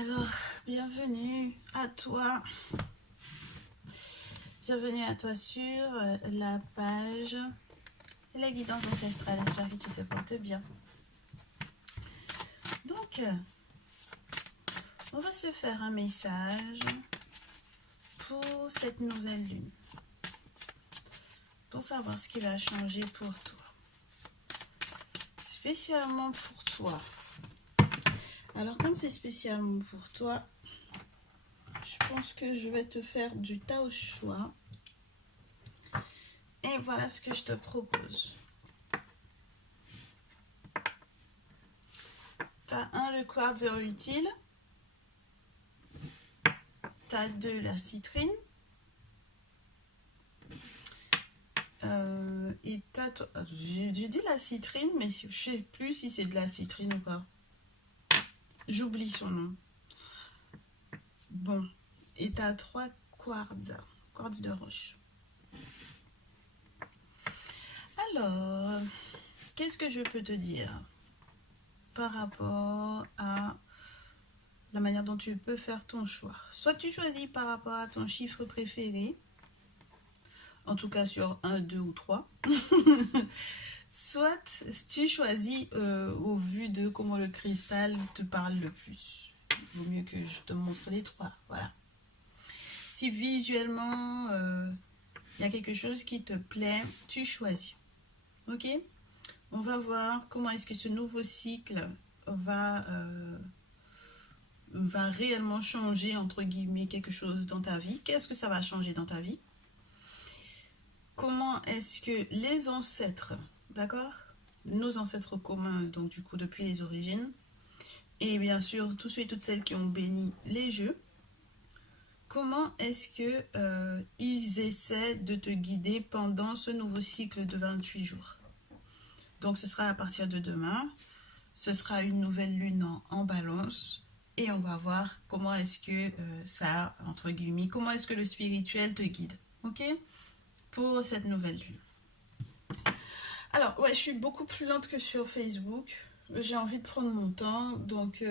Alors, bienvenue à toi. Bienvenue à toi sur la page La guidance ancestrale. J'espère que tu te portes bien. Donc, on va se faire un message pour cette nouvelle lune. Pour savoir ce qui va changer pour toi. Spécialement pour toi. Alors, comme c'est spécialement pour toi, je pense que je vais te faire du Tao choix. Et voilà ce que je te propose. Tu as le quartz utile. Tu as la citrine. Et je dis la citrine, mais je ne sais plus si c'est de la citrine ou pas. J'oublie son nom. Bon. Et tu as 3 quartz de roche. Alors, qu'est-ce que je peux te dire par rapport à la manière dont tu peux faire ton choix? Soit tu choisis par rapport à ton chiffre préféré, en tout cas sur 1, 2 ou 3. Soit tu choisis au vu de comment le cristal te parle le plus. Il vaut mieux que je te montre les 3. Voilà. Si visuellement il y a quelque chose qui te plaît, tu choisis. Ok? On va voir comment est-ce que ce nouveau cycle va réellement changer, entre guillemets, quelque chose dans ta vie. Qu'est-ce que ça va changer dans ta vie? Comment est-ce que les ancêtres, d'accord, nos ancêtres communs, donc du coup depuis les origines, et bien sûr tous ceux et toutes celles qui ont béni les jeux, comment est-ce que ils essaient de te guider pendant ce nouveau cycle de 28 jours? Donc ce sera à partir de demain, ce sera une nouvelle lune en balance, et on va voir comment est-ce que ça, entre guillemets, comment est-ce que le spirituel te guide, ok, pour cette nouvelle lune. Alors, ouais, je suis beaucoup plus lente que sur Facebook. J'ai envie de prendre mon temps, donc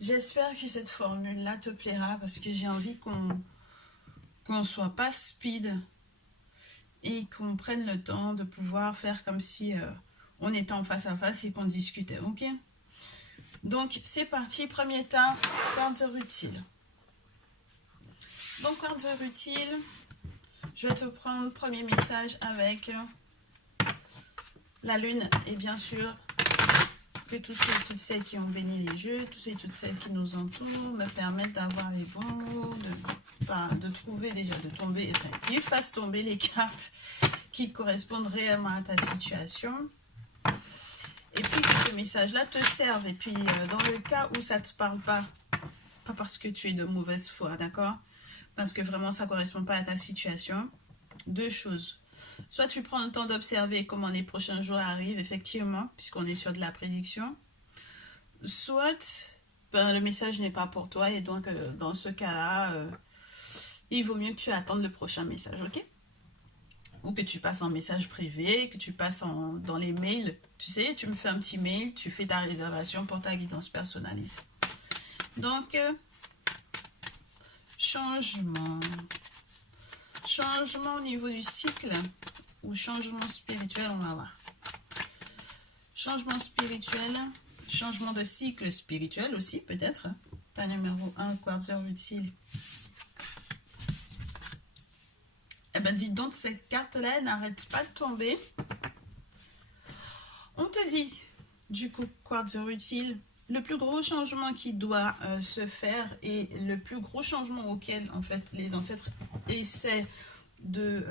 j'espère que cette formule-là te plaira parce que j'ai envie qu'on soit pas speed et qu'on prenne le temps de pouvoir faire comme si on était en face à face et qu'on discutait, ok? Donc, c'est parti. Premier temps, quartz utile. Donc, quartz utile, je vais te prendre le premier message avec la lune et bien sûr que tous ceux et toutes celles qui ont béni les jeux, tous ceux et toutes celles qui nous entourent me permettent d'avoir les bons mots, de trouver déjà, de tomber, enfin, qu'ils fassent tomber les cartes qui correspondent réellement à ta situation. Et puis que ce message-là te serve. Et puis dans le cas où ça ne te parle pas parce que tu es de mauvaise foi, d'accord? Parce que vraiment ça ne correspond pas à ta situation. 2 choses. Soit tu prends le temps d'observer comment les prochains jours arrivent, effectivement, puisqu'on est sur de la prédiction. Soit le message n'est pas pour toi et donc dans ce cas-là, il vaut mieux que tu attendes le prochain message, ok? Ou que tu passes en message privé, que tu passes dans les mails. Tu sais, tu me fais un petit mail, tu fais ta réservation pour ta guidance personnalisée. Donc, changement. Changement au niveau du cycle ou changement spirituel, on va voir. Changement spirituel, changement de cycle spirituel aussi, peut-être. Ta numéro 1, quartz utile. Eh ben, dis donc, cette carte-là, elle n'arrête pas de tomber. On te dit, du coup, quartz utile, le plus gros changement qui doit se faire et le plus gros changement auquel, en fait, les ancêtres essaient de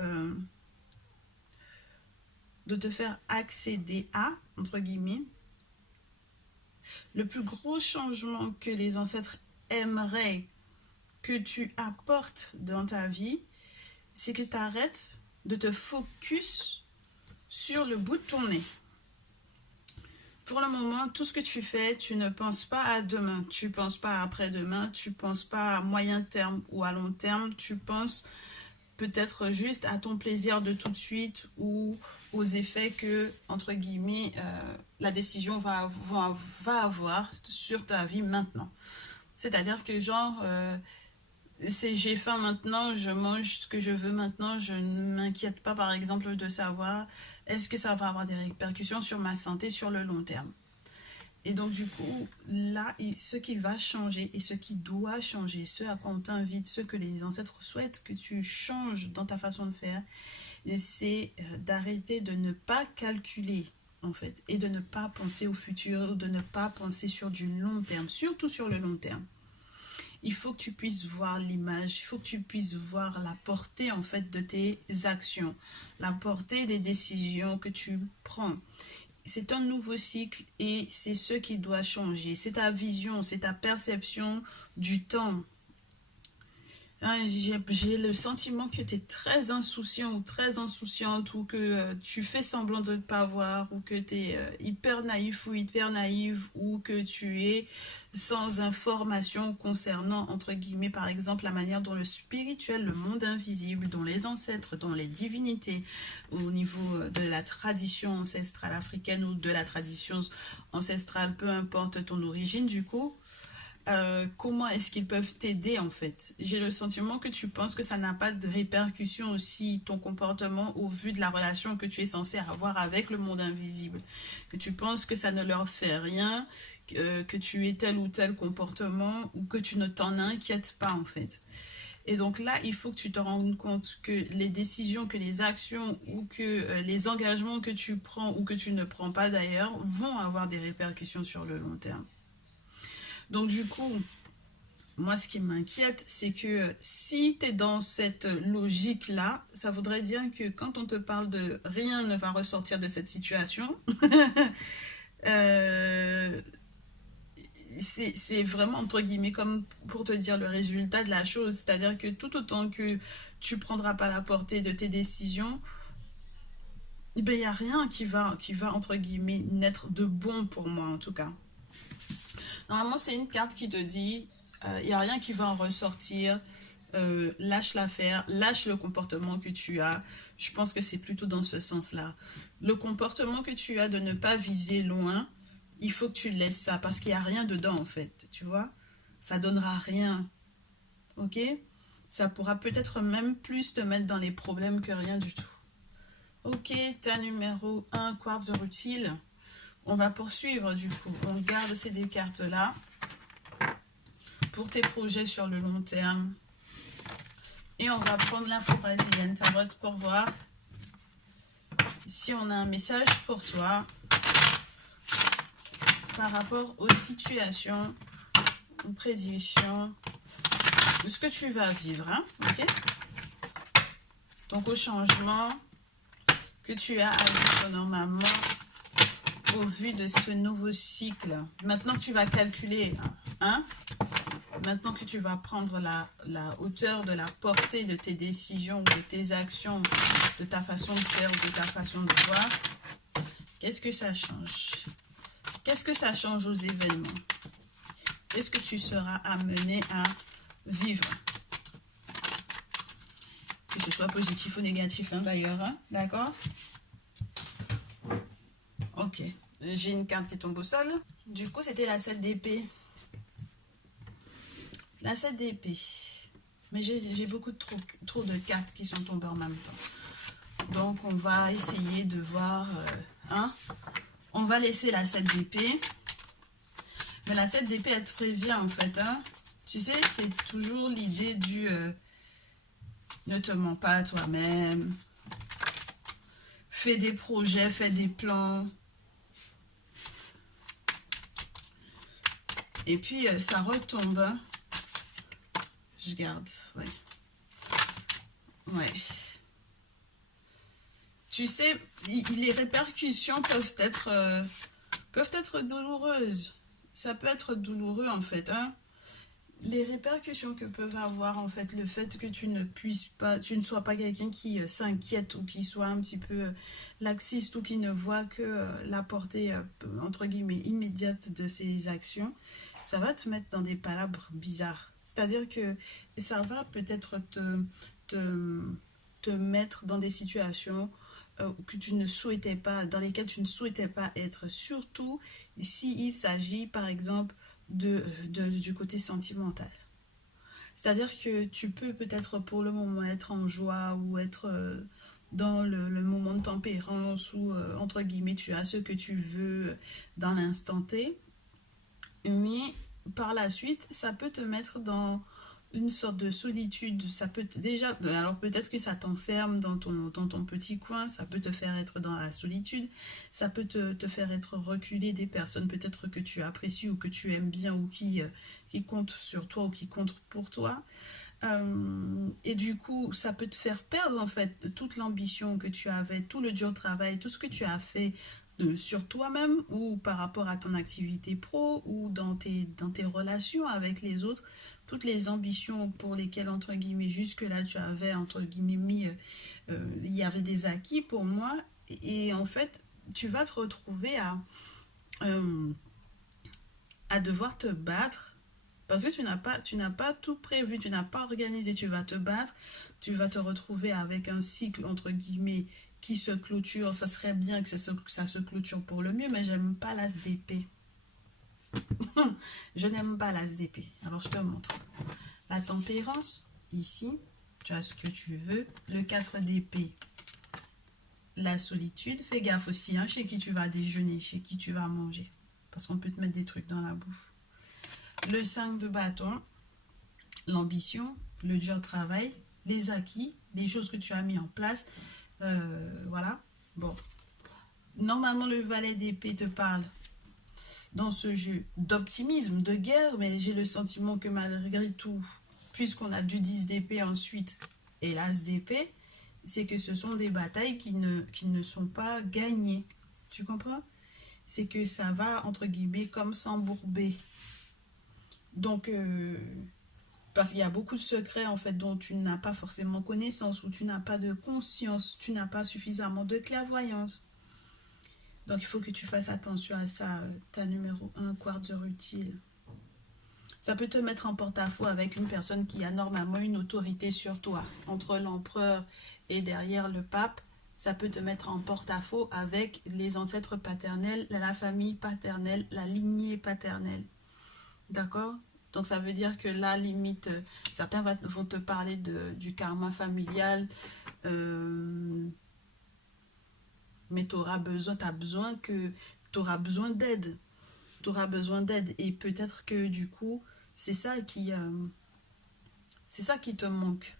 te faire accéder à, entre guillemets, le plus gros changement que les ancêtres aimeraient que tu apportes dans ta vie, c'est que tu arrêtes de te focus sur le bout de ton nez. Pour le moment, tout ce que tu fais, tu ne penses pas à demain, tu ne penses pas à après-demain, tu ne penses pas à moyen terme ou à long terme, tu penses peut-être juste à ton plaisir de tout de suite ou aux effets que, entre guillemets, la décision va avoir sur ta vie maintenant. C'est-à-dire que genre, c'est j'ai faim maintenant, je mange ce que je veux maintenant, je ne m'inquiète pas par exemple de savoir est-ce que ça va avoir des répercussions sur ma santé sur le long terme. Et donc du coup, là, ce qui va changer et ce qui doit changer, ce à quoi on t'invite, ce que les ancêtres souhaitent que tu changes dans ta façon de faire, c'est d'arrêter de ne pas calculer en fait et de ne pas penser au futur ou de ne pas penser sur du long terme, surtout sur le long terme. Il faut que tu puisses voir l'image, il faut que tu puisses voir la portée en fait de tes actions, la portée des décisions que tu prends. C'est un nouveau cycle et c'est ce qui doit changer. C'est ta vision, c'est ta perception du temps. Hein, j'ai le sentiment que tu es très insouciant ou très insouciante ou que tu fais semblant de ne pas voir ou que tu es hyper naïf ou hyper naïve ou que tu es sans information concernant, entre guillemets, par exemple, la manière dont le spirituel, le monde invisible, dont les ancêtres, dont les divinités, au niveau de la tradition ancestrale africaine ou de la tradition ancestrale, peu importe ton origine, du coup, comment est-ce qu'ils peuvent t'aider en fait. J'ai le sentiment que tu penses que ça n'a pas de répercussion aussi, ton comportement au vu de la relation que tu es censé avoir avec le monde invisible. Que tu penses que ça ne leur fait rien, que tu aies tel ou tel comportement ou que tu ne t'en inquiètes pas en fait. Et donc là, il faut que tu te rendes compte que les décisions, que les actions ou que les engagements que tu prends ou que tu ne prends pas d'ailleurs vont avoir des répercussions sur le long terme. Donc du coup, moi, ce qui m'inquiète, c'est que si tu es dans cette logique-là, ça voudrait dire que quand on te parle de rien ne va ressortir de cette situation, euh, c'est vraiment, entre guillemets, comme pour te dire le résultat de la chose. C'est-à-dire que tout autant que tu prendras pas la portée de tes décisions, il n'y a rien qui va, entre guillemets, naître de bon pour moi, en tout cas. Normalement, c'est une carte qui te dit, il n'y a rien qui va en ressortir. Lâche l'affaire, lâche le comportement que tu as. Je pense que c'est plutôt dans ce sens-là. Le comportement que tu as de ne pas viser loin, il faut que tu laisses ça parce qu'il n'y a rien dedans en fait, tu vois. Ça donnera rien, ok. Ça pourra peut-être même plus te mettre dans les problèmes que rien du tout. Ok, ta numéro 1, quartz rutile. On va poursuivre du coup. On garde ces deux cartes-là pour tes projets sur le long terme. Et on va prendre l'info brésilienne tarot pour voir si on a un message pour toi par rapport aux situations, aux prédictions de ce que tu vas vivre. Hein, ok. Donc au changement que tu as à vivre normalement au vu de ce nouveau cycle. Maintenant que tu vas calculer, hein, maintenant que tu vas prendre la hauteur de la portée de tes décisions, de tes actions, de ta façon de faire, de ta façon de voir, qu'est-ce que ça change? Qu'est-ce que ça change aux événements? Qu'est-ce que tu seras amené à vivre? Que ce soit positif ou négatif, hein, d'ailleurs, hein, d'accord? Ok, j'ai une carte qui tombe au sol. Du coup, c'était la 7 d'épée. La 7 d'épée. Mais j'ai beaucoup trop de cartes qui sont tombées en même temps. Donc, on va essayer de voir... hein. On va laisser la 7 d'épée. Mais la 7 d'épée, elle te prévient, en fait. Hein. Tu sais, c'est toujours l'idée du... ne te mens pas à toi-même. Fais des projets, fais des plans. Et puis, ça retombe. Hein. Je garde, ouais. Ouais. Tu sais, les répercussions peuvent être douloureuses. Ça peut être douloureux, en fait. Hein. Les répercussions que peuvent avoir, en fait, le fait que tu ne sois pas quelqu'un qui s'inquiète ou qui soit un petit peu laxiste ou qui ne voit que la portée, entre guillemets, immédiate de ses actions, ça va te mettre dans des palabres bizarres. C'est-à-dire que ça va peut-être te mettre dans des situations que tu ne souhaitais pas, dans lesquelles tu ne souhaitais pas être. Surtout s'il s'agit, par exemple, du côté sentimental. C'est-à-dire que tu peux peut-être pour le moment être en joie ou être dans le moment de tempérance ou entre guillemets tu as ce que tu veux dans l'instant T, mais par la suite ça peut te mettre dans une sorte de solitude. Ça peut déjà, alors peut-être que ça t'enferme dans ton petit coin, ça peut te faire être dans la solitude, ça peut te faire être reculé des personnes peut-être que tu apprécies ou que tu aimes bien ou qui comptent sur toi ou qui comptent pour toi. Et du coup, ça peut te faire perdre en fait toute l'ambition que tu avais, tout le dur travail, tout ce que tu as fait sur toi-même ou par rapport à ton activité pro ou dans tes relations avec les autres, toutes les ambitions pour lesquelles, entre guillemets, jusque-là, tu avais, entre guillemets, mis, il y avait des acquis pour moi. Et en fait, tu vas te retrouver euh, à devoir te battre parce que tu n'as pas tout prévu, tu n'as pas organisé, tu vas te battre, tu vas te retrouver avec un cycle, entre guillemets, qui se clôture. Ça serait bien que ça se clôture pour le mieux, mais j'aime pas l'as d'épée. Je n'aime pas l'as d'épée. Alors je te montre. La tempérance, ici, tu as ce que tu veux. Le 4 d'épée, la solitude. Fais gaffe aussi, hein, chez qui tu vas déjeuner, chez qui tu vas manger. Parce qu'on peut te mettre des trucs dans la bouffe. Le 5 de bâton, l'ambition, le dur travail, les acquis, les choses que tu as mis en place. Voilà. Bon. Normalement, le valet d'épée te parle dans ce jeu d'optimisme, de guerre, mais j'ai le sentiment que malgré tout, puisqu'on a du 10 d'épée ensuite et l'as d'épée, c'est que ce sont des batailles qui ne sont pas gagnées. Tu comprends? C'est que ça va, entre guillemets, comme s'embourber. Donc, parce qu'il y a beaucoup de secrets, en fait, dont tu n'as pas forcément connaissance, ou tu n'as pas de conscience, tu n'as pas suffisamment de clairvoyance. Donc, il faut que tu fasses attention à ça, ta numéro 1, quartz utile. Ça peut te mettre en porte-à-faux avec une personne qui a normalement une autorité sur toi. Entre l'empereur et derrière le pape, ça peut te mettre en porte-à-faux avec les ancêtres paternels, la famille paternelle, la lignée paternelle. D'accord? Donc ça veut dire que là, limite, certains vont te parler du karma familial, mais tu auras besoin, tu auras besoin d'aide. Tu auras besoin d'aide. Et peut-être que du coup, c'est ça qui te manque.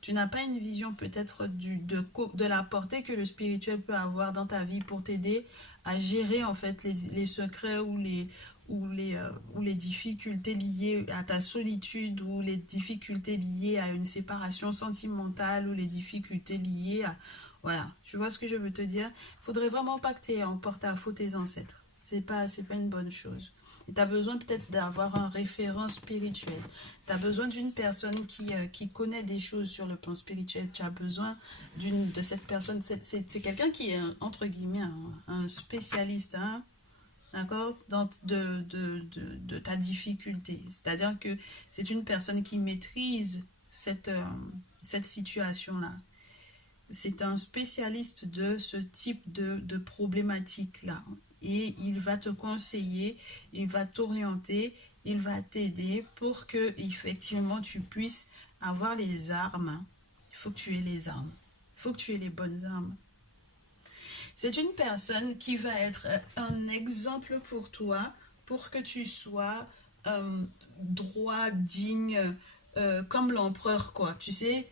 Tu n'as pas une vision peut-être de la portée que le spirituel peut avoir dans ta vie pour t'aider à gérer en fait les secrets ou les difficultés liées à ta solitude ou les difficultés liées à une séparation sentimentale ou les difficultés liées à... Voilà, tu vois ce que je veux te dire? Il faudrait vraiment pas que tu en porte-à-faux tes ancêtres. C'est pas une bonne chose. Tu as besoin peut-être d'avoir un référent spirituel. Tu as besoin d'une personne qui connaît des choses sur le plan spirituel. Tu as besoin de cette personne. C'est quelqu'un qui est, entre guillemets, un spécialiste, hein, d'accord, de ta difficulté. C'est-à-dire que c'est une personne qui maîtrise cette situation-là. C'est un spécialiste de ce type de problématique-là. Et il va te conseiller, il va t'orienter, il va t'aider pour que effectivement tu puisses avoir les armes. Il faut que tu aies les armes. Il faut que tu aies les bonnes armes. C'est une personne qui va être un exemple pour toi, pour que tu sois droit, digne, comme l'empereur, quoi. Tu sais,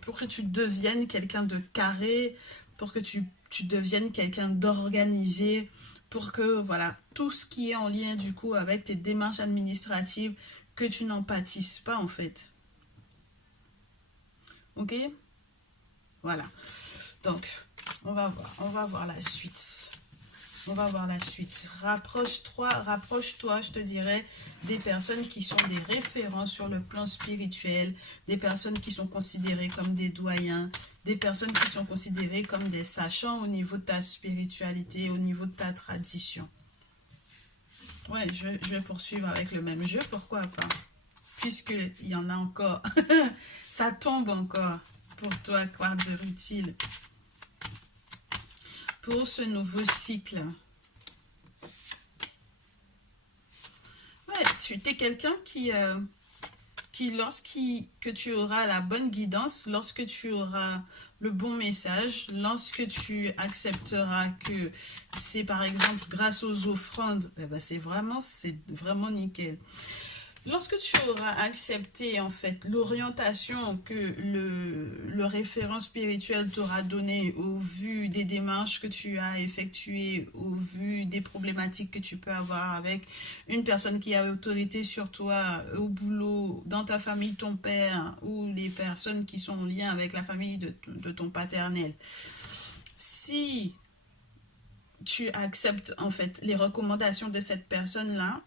pour que tu deviennes quelqu'un de carré, pour que tu deviennes quelqu'un d'organisé, pour que, voilà, tout ce qui est en lien, du coup, avec tes démarches administratives, que tu n'en pâtisses pas, en fait. Ok? Voilà. Donc, on va voir la suite. On va voir la suite. Rapproche-toi, je te dirais, des personnes qui sont des référents sur le plan spirituel, des personnes qui sont considérées comme des doyens, des personnes qui sont considérées comme des sachants au niveau de ta spiritualité, au niveau de ta tradition. Ouais, je vais poursuivre avec le même jeu, pourquoi pas? Puisqu'il y en a encore. Ça tombe encore pour toi, quartz utile. Pour ce nouveau cycle. Ouais, tu es quelqu'un que tu auras la bonne guidance, lorsque tu auras le bon message, lorsque tu accepteras que c'est par exemple grâce aux offrandes, eh ben c'est vraiment nickel. Lorsque tu auras accepté en fait l'orientation que le référent spirituel t'aura donné au vu des démarches que tu as effectuées, au vu des problématiques que tu peux avoir avec une personne qui a autorité sur toi au boulot, dans ta famille, ton père ou les personnes qui sont en lien avec la famille de ton paternel. Si tu acceptes en fait les recommandations de cette personne-là,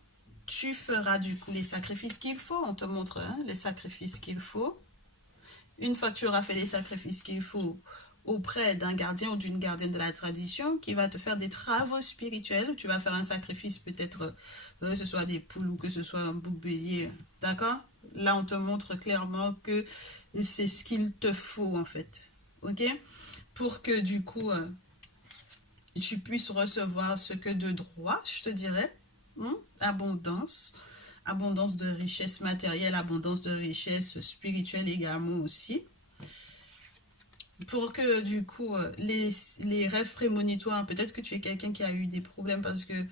tu feras du coup les sacrifices qu'il faut. On te montre les sacrifices qu'il faut. Une fois que tu auras fait les sacrifices qu'il faut auprès d'un gardien ou d'une gardienne de la tradition qui va te faire des travaux spirituels, tu vas faire un sacrifice peut-être que ce soit des poules ou que ce soit un bouc bélier, d'accord? Là, on te montre clairement que c'est ce qu'il te faut en fait, ok? Pour que du coup, tu puisses recevoir ce que de droit, je te dirais, abondance, abondance de richesse matérielle, abondance de richesse spirituelle également aussi. Pour que du coup, les rêves prémonitoires, peut-être que tu es quelqu'un qui a eu des problèmes parce que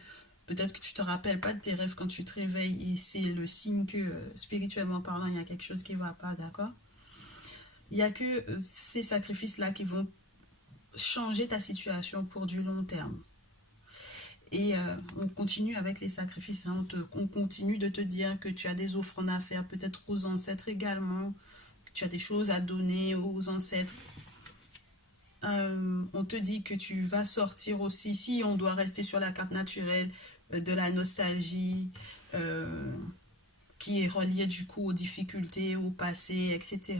peut-être que tu te rappelles pas de tes rêves quand tu te réveilles et c'est le signe que spirituellement parlant, il y a quelque chose qui ne va pas, d'accord? Il n'y a que ces sacrifices-là qui vont changer ta situation pour du long terme. Et on continue avec les sacrifices. Hein. On continue de te dire que tu as des offrandes à faire, peut-être aux ancêtres également, que tu as des choses à donner aux ancêtres. On te dit que tu vas sortir aussi, si on doit rester sur la carte naturelle, de la nostalgie, qui est reliée du coup aux difficultés, au passé, etc.,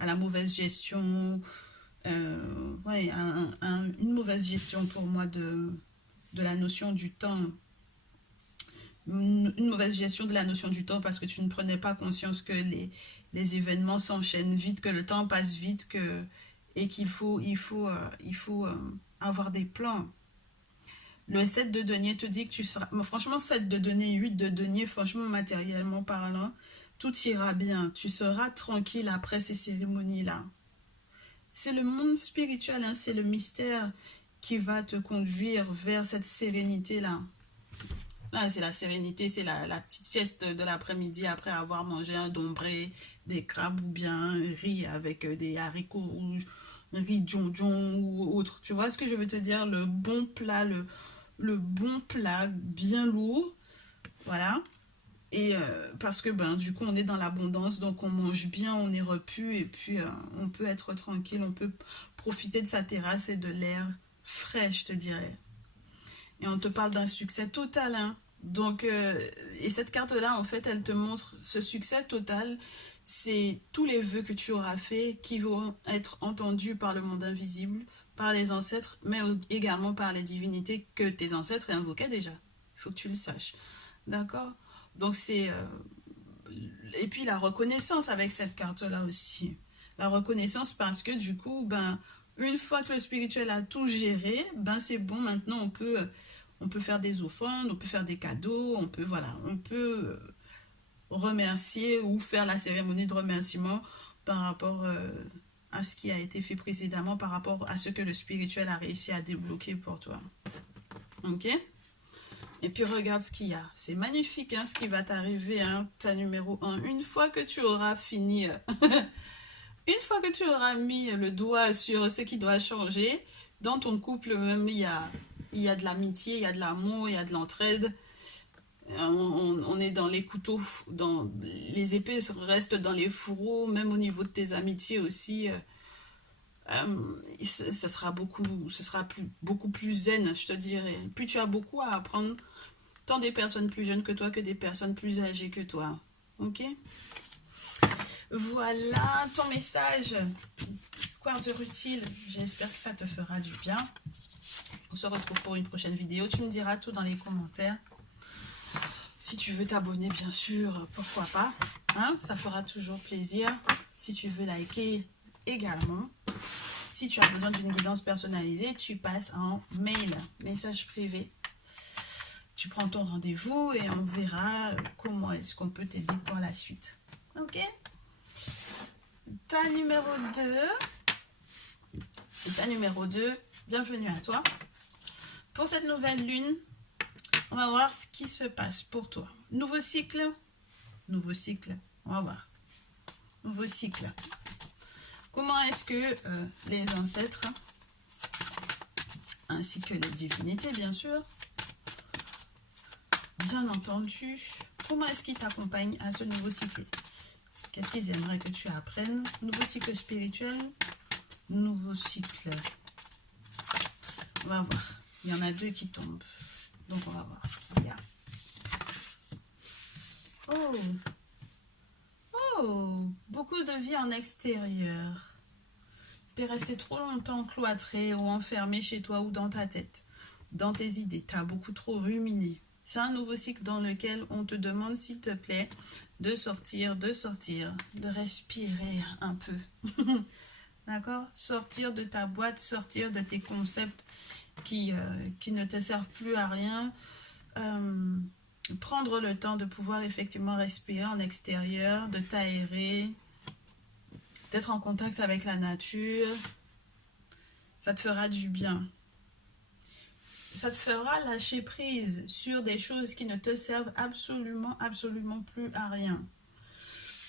à la mauvaise gestion. Ouais, une mauvaise gestion pour moi de la notion du temps, une mauvaise gestion de la notion du temps parce que tu ne prenais pas conscience que les événements s'enchaînent vite, que le temps passe vite, et qu'il faut avoir des plans. Le 7 de denier te dit que tu seras... Franchement, 7 de denier, 8 de denier, franchement, matériellement parlant, tout ira bien. Tu seras tranquille après ces cérémonies-là. C'est le monde spirituel, hein, c'est le mystère qui va te conduire vers cette sérénité-là. Là, c'est la sérénité, c'est la petite sieste de l'après-midi après avoir mangé un dombré, des crabes ou bien un riz avec des haricots rouges, un riz djon ou autre. Tu vois ce que je veux te dire? Le bon plat, le bon plat bien lourd. Voilà. Et parce que du coup on est dans l'abondance, donc on mange bien, on est repu et puis on peut être tranquille, on peut profiter de sa terrasse et de l'air frais, je te dirais. Et on te parle d'un succès total, hein. Donc, et cette carte-là, en fait, elle te montre ce succès total. C'est tous les vœux que tu auras faits qui vont être entendus par le monde invisible, par les ancêtres, mais également par les divinités que tes ancêtres invoquaient déjà. Il faut que tu le saches. D'accord? Donc, c'est... et puis, la reconnaissance avec cette carte-là aussi. La reconnaissance parce que, du coup, une fois que le spirituel a tout géré, c'est bon, maintenant, on peut faire des offrandes, on peut faire des cadeaux, on peut remercier ou faire la cérémonie de remerciement par rapport à ce qui a été fait précédemment, par rapport à ce que le spirituel a réussi à débloquer pour toi. Ok? Et puis regarde ce qu'il y a. C'est magnifique, hein, ce qui va t'arriver, hein, ta numéro 1. Une fois que tu auras fini, une fois que tu auras mis le doigt sur ce qui doit changer, dans ton couple même, il y a de l'amitié, il y a de l'amour, il y a de l'entraide. On est dans les couteaux, les épées restent dans les fourreaux, même au niveau de tes amitiés aussi. Ce sera beaucoup plus zen, je te dirais. Puis tu as beaucoup à apprendre, tant des personnes plus jeunes que toi que des personnes plus âgées que toi. Ok? Voilà ton message. Quartz utile. J'espère que ça te fera du bien. On se retrouve pour une prochaine vidéo. Tu me diras tout dans les commentaires. Si tu veux t'abonner, bien sûr, pourquoi pas. Hein? Ça fera toujours plaisir. Si tu veux liker également. Si tu as besoin d'une guidance personnalisée, tu passes en mail, message privé. tu prends ton rendez-vous et on verra comment est-ce qu'on peut t'aider pour la suite. Ok? Ta numéro 2, bienvenue à toi. Pour cette nouvelle lune, on va voir ce qui se passe pour toi. Nouveau cycle, on va voir. Nouveau cycle. Comment est-ce que les ancêtres, ainsi que les divinités, bien sûr, bien entendu, comment est-ce qu'ils t'accompagnent à ce nouveau cycle? Qu'est-ce qu'ils aimeraient que tu apprennes? Nouveau cycle spirituel, nouveau cycle. On va voir. Il y en a 2 qui tombent. Donc, on va voir ce qu'il y a. Oh, beaucoup de vie en extérieur. T'es resté trop longtemps cloîtré ou enfermé chez toi ou dans ta tête, dans tes idées. T'as beaucoup trop ruminé. C'est un nouveau cycle dans lequel on te demande, s'il te plaît, de sortir, de respirer un peu. D'accord? Sortir de ta boîte, sortir de tes concepts qui ne te servent plus à rien. Prendre le temps de pouvoir effectivement respirer en extérieur, de t'aérer, d'être en contact avec la nature. Ça te fera du bien. Ça te fera lâcher prise sur des choses qui ne te servent absolument plus à rien.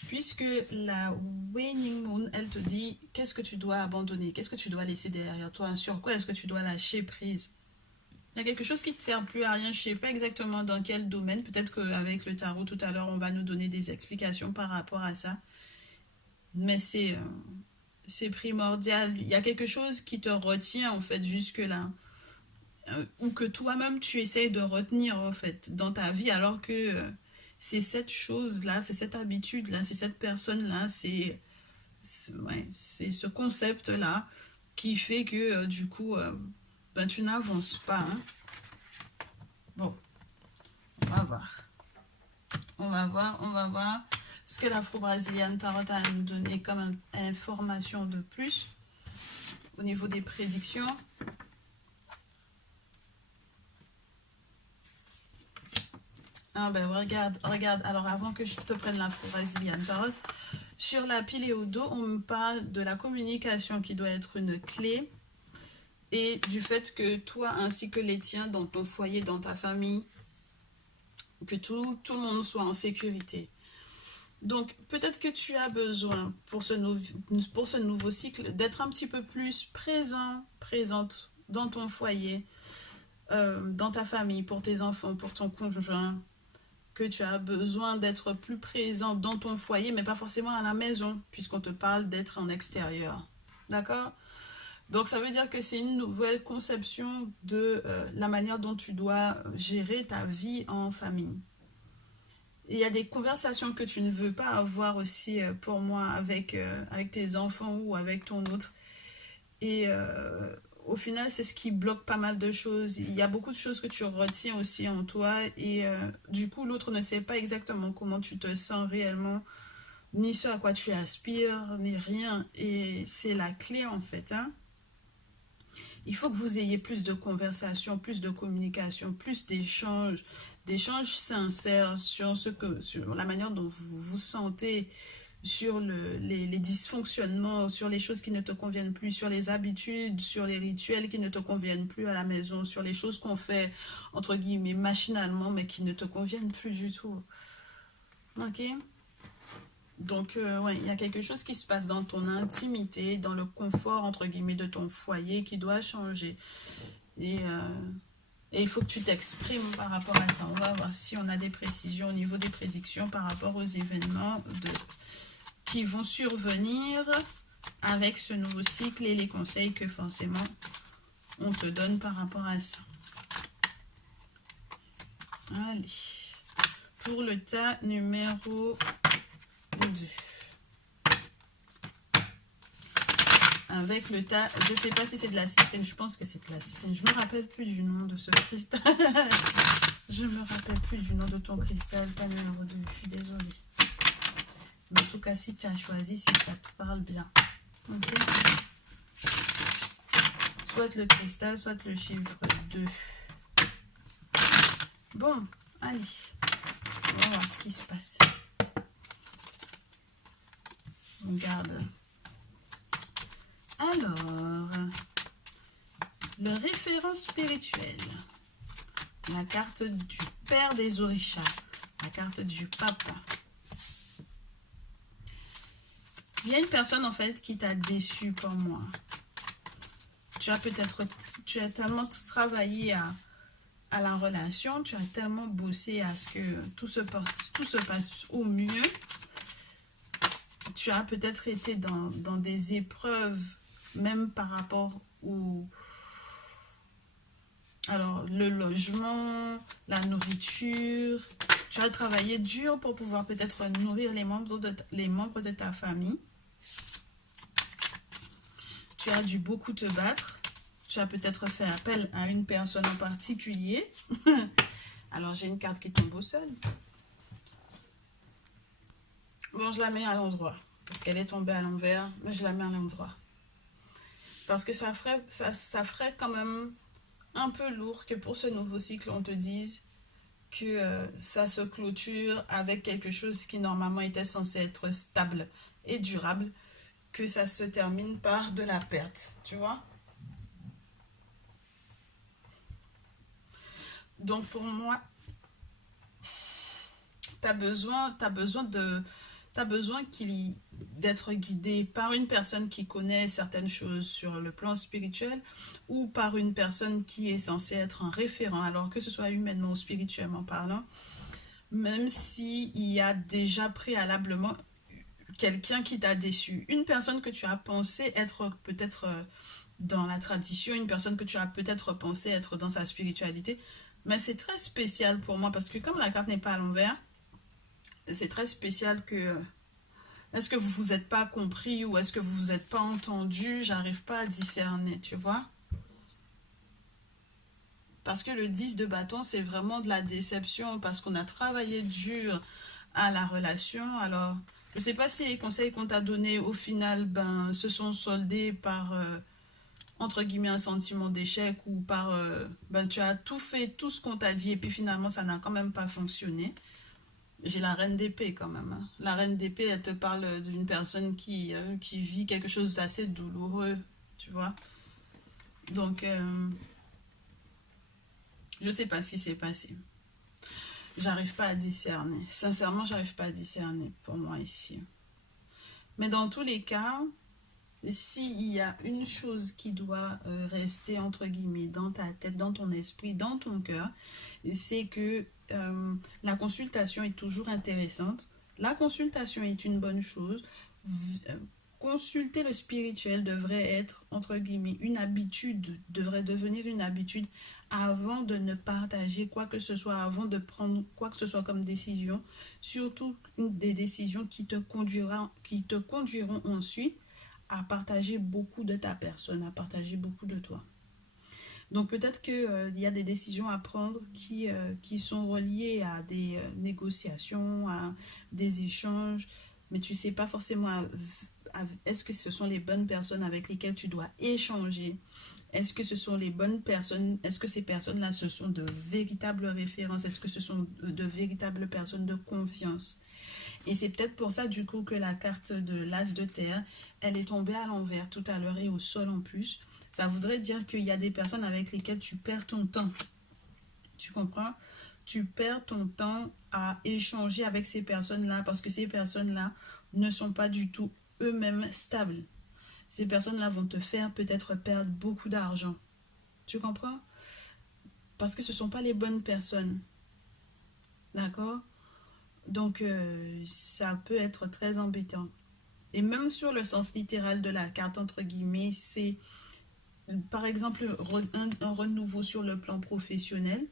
Puisque la waning moon, elle te dit qu'est-ce que tu dois abandonner, qu'est-ce que tu dois laisser derrière toi, sur quoi est-ce que tu dois lâcher prise. Il y a quelque chose qui ne te sert plus à rien, je ne sais pas exactement dans quel domaine. Peut-être qu'avec le tarot tout à l'heure, on va nous donner des explications par rapport à ça. Mais c'est primordial. Il y a quelque chose qui te retient en fait jusque-là. Ou que toi-même tu essayes de retenir en fait dans ta vie, alors que c'est cette chose-là, c'est cette habitude-là, c'est cette personne-là, c'est ce concept-là qui fait que du coup, tu n'avances pas. Hein. Bon, on va voir ce que l'Afro-Brasilian Tarot a à nous donner comme information de plus au niveau des prédictions. Ah ben regarde, alors avant que je te prenne l'Afro-Brasilian Tarot, sur la pile et au dos, on me parle de la communication qui doit être une clé et du fait que toi ainsi que les tiens dans ton foyer, dans ta famille, que tout le monde soit en sécurité. Donc peut-être que tu as besoin pour ce nouveau cycle d'être un petit peu plus présente dans ton foyer, dans ta famille, pour tes enfants, pour ton conjoint, que tu as besoin d'être plus présent dans ton foyer, mais pas forcément à la maison, puisqu'on te parle d'être en extérieur. D'accord? Donc ça veut dire que c'est une nouvelle conception de la manière dont tu dois gérer ta vie en famille. Et il y a des conversations que tu ne veux pas avoir aussi pour moi avec tes enfants ou avec ton autre. Et au final, c'est ce qui bloque pas mal de choses. Il y a beaucoup de choses que tu retiens aussi en toi et du coup, l'autre ne sait pas exactement comment tu te sens réellement, ni ce à quoi tu aspires, ni rien. Et c'est la clé en fait. Hein. Il faut que vous ayez plus de conversations, plus de communication, plus d'échanges sincères sur la manière dont vous vous sentez, sur les dysfonctionnements, sur les choses qui ne te conviennent plus, sur les habitudes, sur les rituels qui ne te conviennent plus à la maison, sur les choses qu'on fait, entre guillemets, machinalement, mais qui ne te conviennent plus du tout. Ok? Donc, ouais, il y a quelque chose qui se passe dans ton intimité, dans le confort, entre guillemets, de ton foyer qui doit changer. Et il faut que tu t'exprimes par rapport à ça. On va voir si on a des précisions au niveau des prédictions par rapport aux événements qui vont survenir avec ce nouveau cycle et les conseils que forcément on te donne par rapport à ça. Allez. Pour le tas numéro 2. Avec le tas, je sais pas si c'est de la citrine, je pense que c'est de la citrine. Je me rappelle plus du nom de ce cristal. Je me rappelle plus du nom de ton cristal, tas numéro 2, je suis désolée. Mais en tout cas, si tu as choisi, c'est que ça te parle bien. Ok. Soit le cristal, soit le chiffre 2. Bon, allez, on va voir ce qui se passe. On regarde. Alors, le référent spirituel. La carte du père des orishas. La carte du papa. Il y a une personne en fait qui t'a déçu pour moi. Tu as tellement travaillé à la relation, tu as tellement bossé à ce que tout se passe au mieux. Tu as peut-être été dans des épreuves, même par rapport alors, le logement, la nourriture. Tu as travaillé dur pour pouvoir peut-être nourrir les membres de ta famille. Tu as dû beaucoup te battre. Tu as peut-être fait appel à une personne en particulier. Alors, j'ai une carte qui tombe au sol. Bon, je la mets à l'endroit. Parce qu'elle est tombée à l'envers. Mais je la mets à l'endroit. Parce que ça ferait quand même un peu lourd que pour ce nouveau cycle, on te dise que ça se clôture avec quelque chose qui normalement était censé être stable et durable, que ça se termine par de la perte, tu vois. Donc pour moi, tu as besoin d'être guidé par une personne qui connaît certaines choses sur le plan spirituel ou par une personne qui est censée être un référent, alors que ce soit humainement ou spirituellement parlant, même s'il y a déjà préalablement quelqu'un qui t'a déçu, une personne que tu as pensé être peut-être dans la tradition, une personne que tu as peut-être pensé être dans sa spiritualité, mais c'est très spécial pour moi parce que comme la carte n'est pas à l'envers, c'est très spécial que est-ce que vous vous êtes pas compris ou est-ce que vous vous êtes pas entendu, j'arrive pas à discerner, tu vois. Parce que le 10 de bâton, c'est vraiment de la déception parce qu'on a travaillé dur à la relation. Alors, je sais pas si les conseils qu'on t'a donnés au final se sont soldés par, entre guillemets, un sentiment d'échec ou par, tu as tout fait, tout ce qu'on t'a dit et puis finalement, ça n'a quand même pas fonctionné. J'ai la reine d'épée quand même. Hein. La reine d'épée, elle te parle d'une personne qui vit quelque chose d'assez douloureux, tu vois. Donc, je sais pas ce qui s'est passé. J'arrive pas à discerner. Sincèrement, j'arrive pas à discerner pour moi ici. Mais dans tous les cas, s'il y a une chose qui doit rester entre guillemets dans ta tête, dans ton esprit, dans ton cœur, c'est que la consultation est toujours intéressante. La consultation est une bonne chose. Consulter le spirituel devrait être, entre guillemets, une habitude, devrait devenir une habitude avant de ne partager quoi que ce soit, avant de prendre quoi que ce soit comme décision, surtout des décisions qui te conduiront ensuite à partager beaucoup de ta personne, à partager beaucoup de toi. Donc peut-être qu'il y a des décisions à prendre qui sont reliées à des négociations, à des échanges, mais tu ne sais pas forcément est-ce que ce sont les bonnes personnes avec lesquelles tu dois échanger. Est-ce que ce sont les bonnes personnes? Est-ce que ces personnes-là, ce sont de véritables références? Est-ce que ce sont de véritables personnes de confiance? Et c'est peut-être pour ça, du coup, que la carte de l'As de terre, elle est tombée à l'envers tout à l'heure et au sol en plus. Ça voudrait dire qu'il y a des personnes avec lesquelles tu perds ton temps. Tu comprends? Tu perds ton temps à échanger avec ces personnes-là parce que ces personnes-là ne sont pas du tout eux-mêmes stables. Ces personnes-là vont te faire peut-être perdre beaucoup d'argent. Tu comprends? Parce que ce ne sont pas les bonnes personnes. D'accord? Donc, ça peut être très embêtant. Et même sur le sens littéral de la carte, entre guillemets, c'est par exemple un renouveau sur le plan professionnel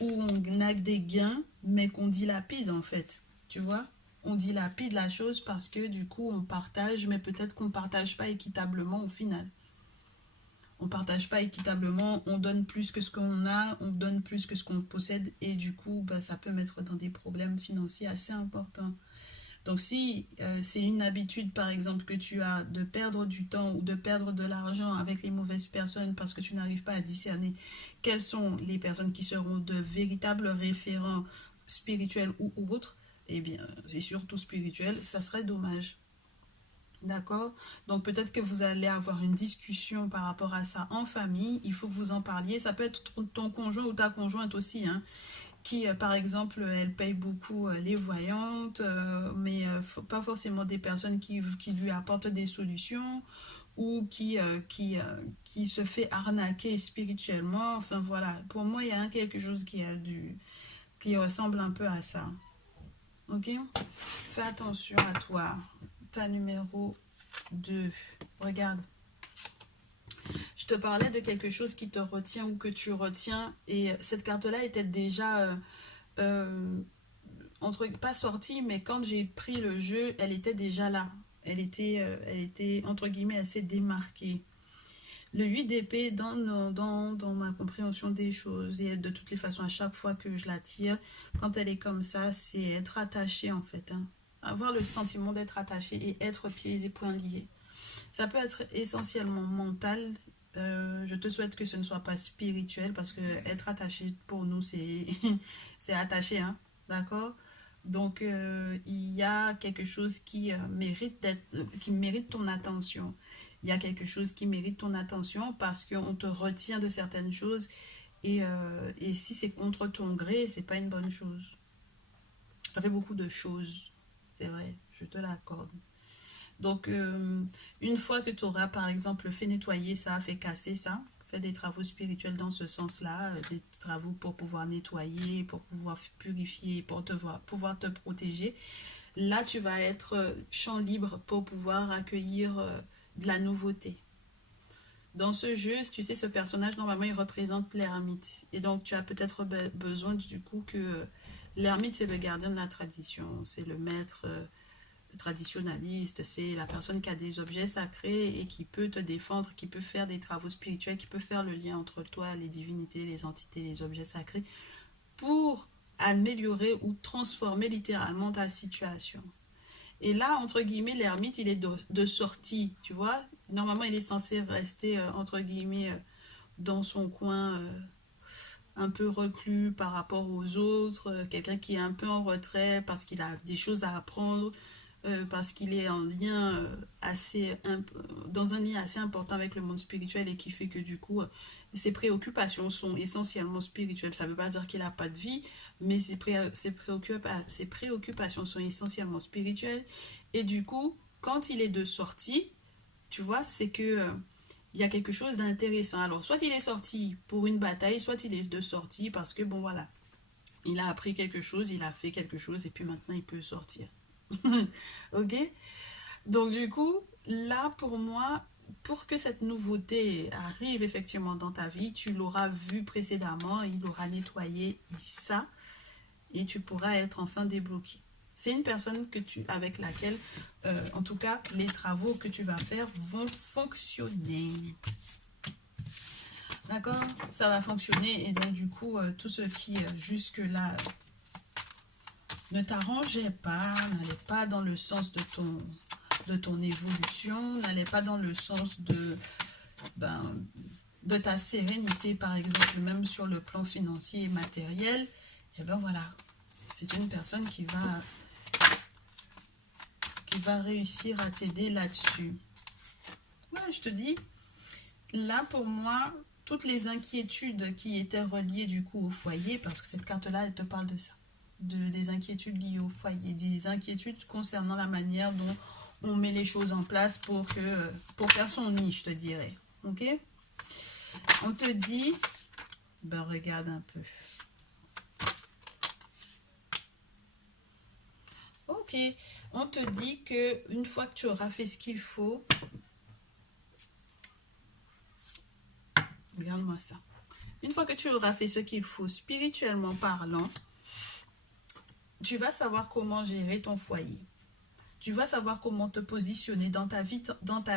où on a des gains, mais qu'on dilapide en fait. Tu vois? On dilapide la chose parce que du coup, on partage, mais peut-être qu'on ne partage pas équitablement au final. On ne partage pas équitablement, on donne plus que ce qu'on a, on donne plus que ce qu'on possède et du coup, ça peut mettre dans des problèmes financiers assez importants. Donc si c'est une habitude par exemple que tu as de perdre du temps ou de perdre de l'argent avec les mauvaises personnes parce que tu n'arrives pas à discerner quelles sont les personnes qui seront de véritables référents spirituels ou autres, eh bien, et surtout spirituels, ça serait dommage. D'accord? Donc peut-être que vous allez avoir une discussion par rapport à ça en famille. Il faut que vous en parliez. Ça peut être ton conjoint ou ta conjointe aussi, hein, qui, par exemple, elle paye beaucoup les voyantes, mais pas forcément des personnes qui lui apportent des solutions ou qui se fait arnaquer spirituellement. Enfin voilà, pour moi, il y a quelque chose qui ressemble un peu à ça. Ok? Fais attention à toi. Ta numéro 2. Regarde. Je te parlais de quelque chose qui te retient ou que tu retiens. Et cette carte-là était déjà, pas sortie, mais quand j'ai pris le jeu, elle était déjà là. Elle était entre guillemets, assez démarquée. Le 8 d'épée, dans ma compréhension des choses, et de toutes les façons, à chaque fois que je la tire, quand elle est comme ça, c'est être attaché en fait. Hein. Avoir le sentiment d'être attaché et être pieds et poings liés. Ça peut être essentiellement mental. Je te souhaite que ce ne soit pas spirituel parce que être attaché pour nous, c'est c'est attaché, hein, d'accord? Donc, il y a quelque chose qui mérite ton attention. Il y a quelque chose qui mérite ton attention parce qu'on te retient de certaines choses et si c'est contre ton gré, c'est pas une bonne chose. Ça fait beaucoup de choses, c'est vrai, je te l'accorde. Donc, une fois que tu auras, par exemple, fait nettoyer ça, fait casser ça, fait des travaux spirituels dans ce sens-là, des travaux pour pouvoir nettoyer, pour pouvoir purifier, pour pouvoir te protéger, là, tu vas être champ libre pour pouvoir accueillir de la nouveauté. Dans ce jeu, tu sais, ce personnage, normalement, il représente l'ermite. Et donc, tu as peut-être besoin du coup que l'ermite, c'est le gardien de la tradition, c'est le maître traditionnaliste, c'est la personne qui a des objets sacrés et qui peut te défendre, qui peut faire des travaux spirituels, qui peut faire le lien entre toi, les divinités, les entités, les objets sacrés, pour améliorer ou transformer littéralement ta situation. Et là, entre guillemets, l'ermite, il est de sortie, tu vois. Normalement, il est censé rester, entre guillemets, dans son coin, un peu reclus par rapport aux autres, quelqu'un qui est un peu en retrait parce qu'il a des choses à apprendre, parce qu'il est en lien dans un lien assez important avec le monde spirituel et qui fait que du coup, ses préoccupations sont essentiellement spirituelles. Ça ne veut pas dire qu'il n'a pas de vie, mais ses préoccupations sont essentiellement spirituelles. Et du coup, quand il est de sortie, tu vois, c'est que il y a quelque chose d'intéressant. Alors, soit il est sorti pour une bataille, soit il est de sortie parce que, bon, voilà, il a appris quelque chose, il a fait quelque chose, et puis maintenant, il peut sortir. Ok? Donc, du coup, là, pour moi, pour que cette nouveauté arrive effectivement dans ta vie, tu l'auras vu précédemment, il aura nettoyé ça, et tu pourras être enfin débloqué. C'est une personne avec laquelle, en tout cas, les travaux que tu vas faire vont fonctionner. D'accord? Ça va fonctionner et donc du coup, tout ce qui jusque-là ne t'arrangeait pas, n'allait pas dans le sens de ton évolution, n'allait pas dans le sens ben, de ta sérénité, par exemple, même sur le plan financier et matériel, et ben voilà, c'est une personne qui va réussir à t'aider là-dessus. Ouais, je te dis, là pour moi, toutes les inquiétudes qui étaient reliées du coup au foyer, parce que cette carte-là, elle te parle de ça, des inquiétudes liées au foyer, des inquiétudes concernant la manière dont on met les choses en place pour faire son nid, je te dirais. Ok? On te dit, ben regarde un peu. Ok, on te dit que une fois que tu auras fait ce qu'il faut, regarde-moi ça. Une fois que tu auras fait ce qu'il faut spirituellement parlant, tu vas savoir comment gérer ton foyer. Tu vas savoir comment te positionner dans ta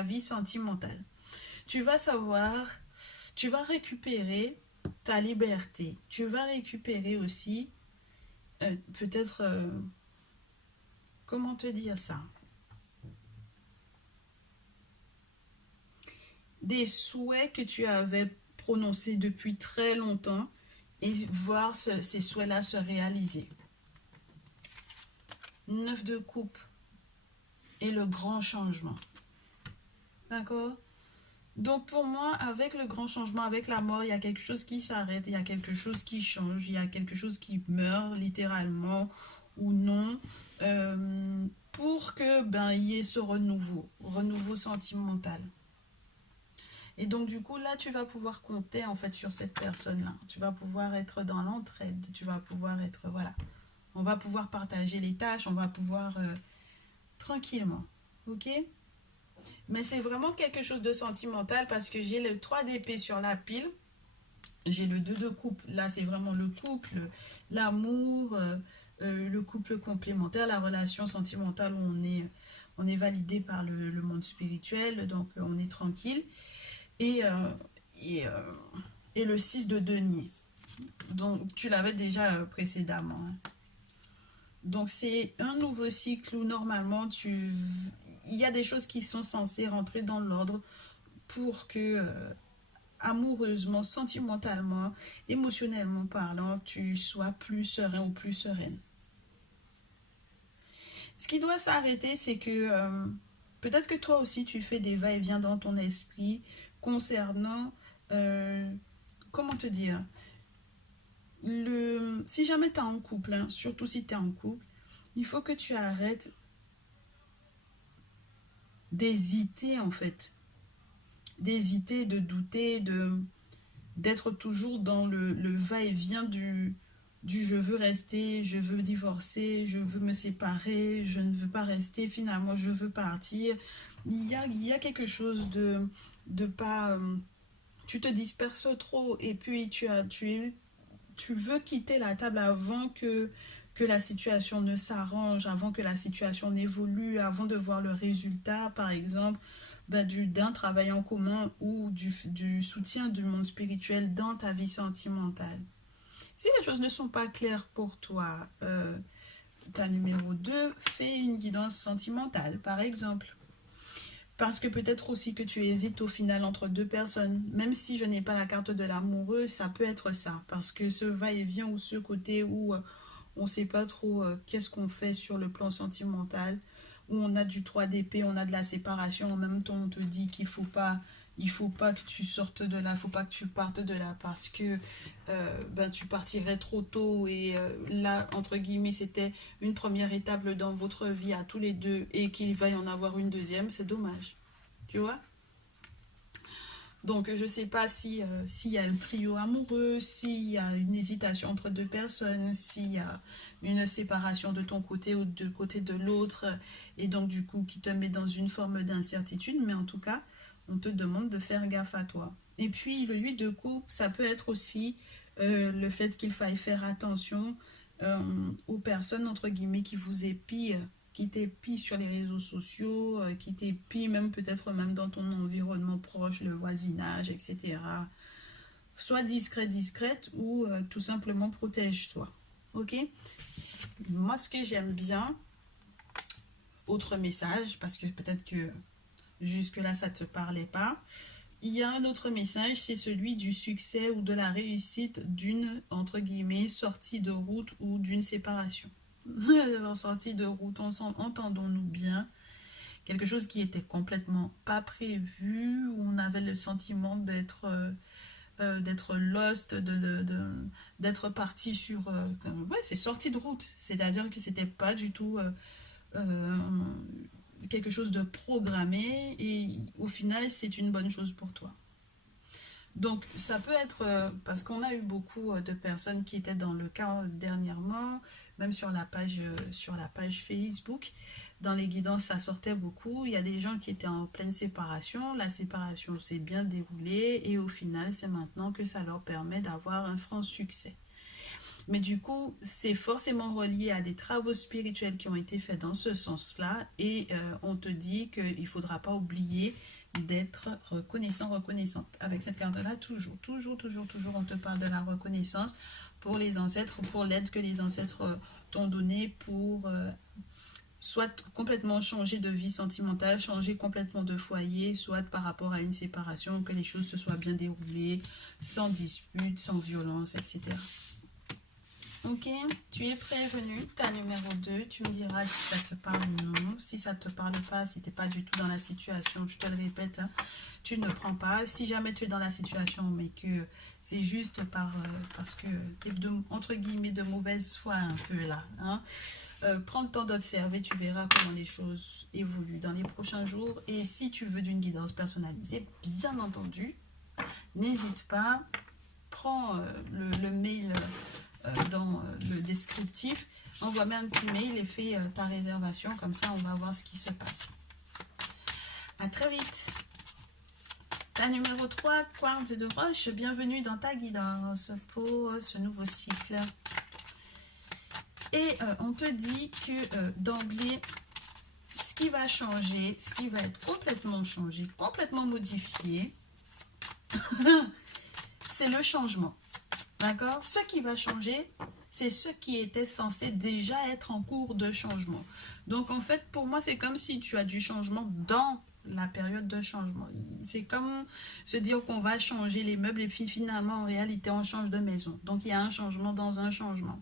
vie sentimentale. Tu vas savoir, tu vas récupérer ta liberté. Tu vas récupérer aussi peut-être, comment te dire ça? Des souhaits que tu avais prononcés depuis très longtemps et voir ces souhaits-là se réaliser. 9 de coupe et le grand changement. D'accord? Donc pour moi, avec le grand changement, avec la mort, il y a quelque chose qui s'arrête, il y a quelque chose qui change, il y a quelque chose qui meurt littéralement ou non, pour que il y ait ce renouveau sentimental. Et donc du coup là, tu vas pouvoir compter en fait sur cette personne-là. Tu vas pouvoir être dans l'entraide, tu vas pouvoir être voilà. On va pouvoir partager les tâches, on va pouvoir tranquillement, ok? Mais c'est vraiment quelque chose de sentimental parce que j'ai le 3 d'épée sur la pile. J'ai le 2 de coupe. Là, c'est vraiment le couple, l'amour, le couple complémentaire, la relation sentimentale où on est validé par le monde spirituel. Donc, on est tranquille. Et, et, euh, et le 6 de denier. Donc, tu l'avais déjà précédemment. Hein. Donc, c'est un nouveau cycle où normalement, il y a des choses qui sont censées rentrer dans l'ordre pour que amoureusement, sentimentalement, émotionnellement parlant, tu sois plus serein ou plus sereine. Ce qui doit s'arrêter, c'est que peut-être que toi aussi, tu fais des va-et-vient dans ton esprit concernant, comment te dire, si jamais tu es en couple, hein, surtout si tu es en couple, il faut que tu arrêtes d'hésiter en fait. D'hésiter, de douter, d'être toujours dans le va-et-vient du je veux rester, je veux divorcer, je veux me séparer, je ne veux pas rester, finalement je veux partir. Il y a quelque chose de pas... tu te disperses trop et puis tu veux quitter la table avant que la situation ne s'arrange, avant que la situation n'évolue, avant de voir le résultat, par exemple, d'un travail en commun ou du soutien du monde spirituel dans ta vie sentimentale. Si les choses ne sont pas claires pour toi, ta numéro 2 fait une guidance sentimentale, par exemple. Parce que peut-être aussi que tu hésites au final entre deux personnes. Même si je n'ai pas la carte de l'amoureux, ça peut être ça. Parce que ce va-et-vient ou ce côté où on ne sait pas trop qu'est-ce qu'on fait sur le plan sentimental, où on a du 3 d'épée, on a de la séparation, en même temps on te dit qu'il faut pas que tu sortes de là, il faut pas que tu partes de là parce que tu partirais trop tôt et là, entre guillemets, c'était une première étape dans votre vie à tous les deux et qu'il va y en avoir une deuxième, c'est dommage. Tu vois? Donc, je ne sais pas s'il y a un trio amoureux, s'il y a une hésitation entre deux personnes, s'il y a une séparation de ton côté ou de côté de l'autre, et donc du coup qui te met dans une forme d'incertitude, mais en tout cas, on te demande de faire gaffe à toi. Et puis, le 8 de coupe, ça peut être aussi le fait qu'il faille faire attention aux personnes, entre guillemets, qui vous épient qui t'épie sur les réseaux sociaux, qui t'épie même peut-être même dans ton environnement proche, le voisinage, etc. Sois discret, discrète ou tout simplement protège-toi. Ok? Moi, ce que j'aime bien, autre message, parce que peut-être que jusque-là, ça ne te parlait pas. Il y a un autre message, c'est celui du succès ou de la réussite d'une, entre guillemets, sortie de route ou d'une séparation. En sortie de route, entendons-nous bien, quelque chose qui était complètement pas prévu, où on avait le sentiment d'être lost, d'être parti sur... ouais, c'est sortie de route, c'est-à-dire que c'était pas du tout euh, quelque chose de programmé et au final, c'est une bonne chose pour toi. Donc, ça peut être, parce qu'on a eu beaucoup de personnes qui étaient dans le cas dernièrement, même sur la page Facebook, dans les guidances, ça sortait beaucoup. Il y a des gens qui étaient en pleine séparation, la séparation s'est bien déroulée et au final, c'est maintenant que ça leur permet d'avoir un franc succès. Mais du coup, c'est forcément relié à des travaux spirituels qui ont été faits dans ce sens-là et on te dit qu'il ne faudra pas oublier d'être reconnaissant, reconnaissante. Avec cette carte-là, toujours, on te parle de la reconnaissance pour les ancêtres, pour l'aide que les ancêtres t'ont donnée soit complètement changer de vie sentimentale, changer complètement de foyer, soit par rapport à une séparation, que les choses se soient bien déroulées, sans dispute, sans violence, etc. Ok, tu es prévenu, ta numéro 2, tu me diras si ça te parle ou non. Si ça ne te parle pas, si tu n'es pas du tout dans la situation, je te le répète, hein, tu ne prends pas. Si jamais tu es dans la situation, mais que c'est juste parce que tu es entre guillemets de mauvaise foi un peu là, hein, prends le temps d'observer, tu verras comment les choses évoluent dans les prochains jours. Et si tu veux d'une guidance personnalisée, bien entendu, n'hésite pas, prends le mail dans le descriptif, envoie-moi un petit mail et fais ta réservation, comme ça on va voir ce qui se passe. À très vite. Ta numéro 3, quartz de roche, bienvenue dans ta guidance pour ce nouveau cycle. Et on te dit que d'emblée, ce qui va changer, ce qui va être complètement changé, complètement modifié, c'est le changement. D'accord? Ce qui va changer, c'est ce qui était censé déjà être en cours de changement. Donc, en fait, pour moi, c'est comme si tu as du changement dans la période de changement. C'est comme se dire qu'on va changer les meubles et puis finalement, en réalité, on change de maison. Donc, il y a un changement dans un changement.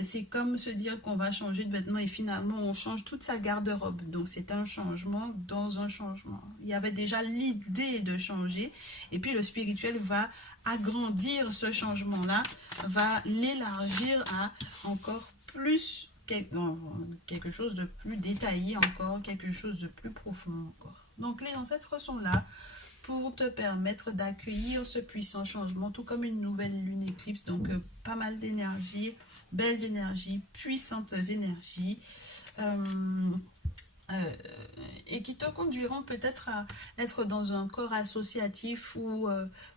C'est comme se dire qu'on va changer de vêtements et finalement on change toute sa garde-robe. Donc c'est un changement dans un changement. Il y avait déjà l'idée de changer et puis le spirituel va agrandir ce changement-là, va l'élargir à encore plus, quelque chose de plus détaillé encore, quelque chose de plus profond encore. Donc les ancêtres sont là pour te permettre d'accueillir ce puissant changement, tout comme une nouvelle lune éclipse. Donc pas mal d'énergie, belles énergies, puissantes énergies, et qui te conduiront peut-être à être dans un corps associatif ou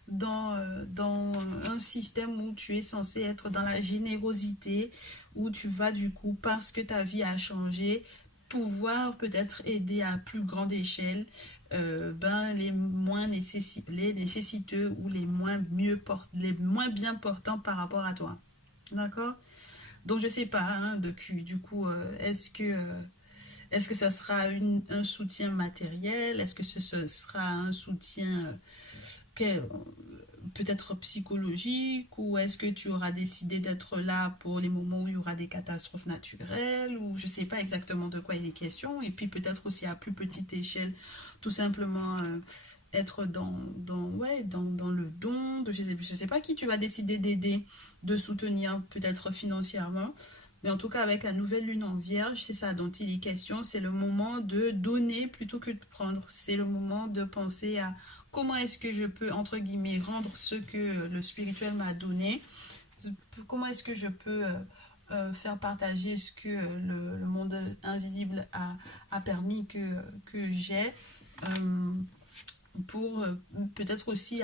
dans un système où tu es censé être dans la générosité, où tu vas du coup, parce que ta vie a changé, pouvoir peut-être aider à plus grande échelle les moins les nécessiteux ou les moins bien portants par rapport à toi. D'accord? Donc je sais pas, hein, du coup, est-ce que ça sera un soutien matériel? Est-ce que ce sera un soutien peut-être psychologique? Ou est-ce que tu auras décidé d'être là pour les moments où il y aura des catastrophes naturelles? Ou je sais pas exactement de quoi il est question. Et puis peut-être aussi à plus petite échelle, tout simplement être dans le don. Je sais pas qui tu vas décider d'aider, de soutenir peut-être financièrement. Mais en tout cas, avec la nouvelle lune en vierge, c'est ça dont il est question. C'est le moment de donner plutôt que de prendre. C'est le moment de penser à comment est-ce que je peux, entre guillemets, rendre ce que le spirituel m'a donné. Comment est-ce que je peux faire partager ce que le monde invisible a permis que j'ai pour peut-être aussi